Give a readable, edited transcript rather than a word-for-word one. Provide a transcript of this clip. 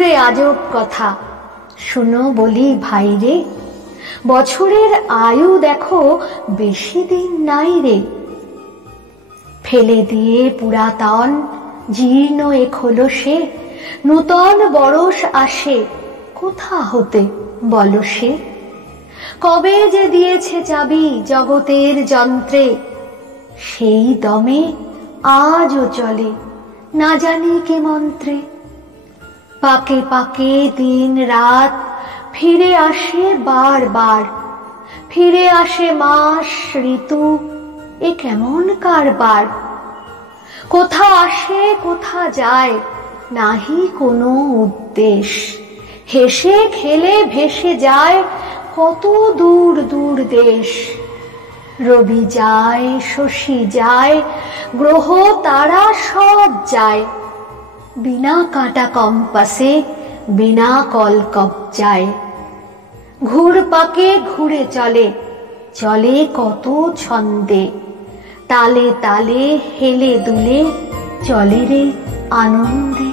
রে আজব কথা, শুনো বলি ভাই রে, বছরের আয়ু দেখো বেশি দিন নাই রে। ফেলে দিয়ে পুরাতন জীর্ণ এ খোলসে নূতন বরষ আসে কোথা হতে বলো সে। কবে যে দিয়েছে চাবি জগতের যন্ত্রে, সেই দমে আজও চলে না জানি কে মন্ত্রে। পাকে পাকে দিন রাত ফিরে আসে বার বার, ফিরে আসে মাস ঋতু, এ কেমন কারবার। কোথা আসে কোথা যায় নাহি কোনো উদ্দেশ, হেসে খেলে ভেসে যায় কত দূর দূর দেশ। রবি যায় শশী যায় গ্রহ তারা সব যায়, বিনা কাঁটা কম্পাসে বিনা কল কবজায়। ঘুরপাকে ঘুরে চলে চলে কত ছন্দে, তালে তালে হেলে দুলে চলে রে আনন্দে।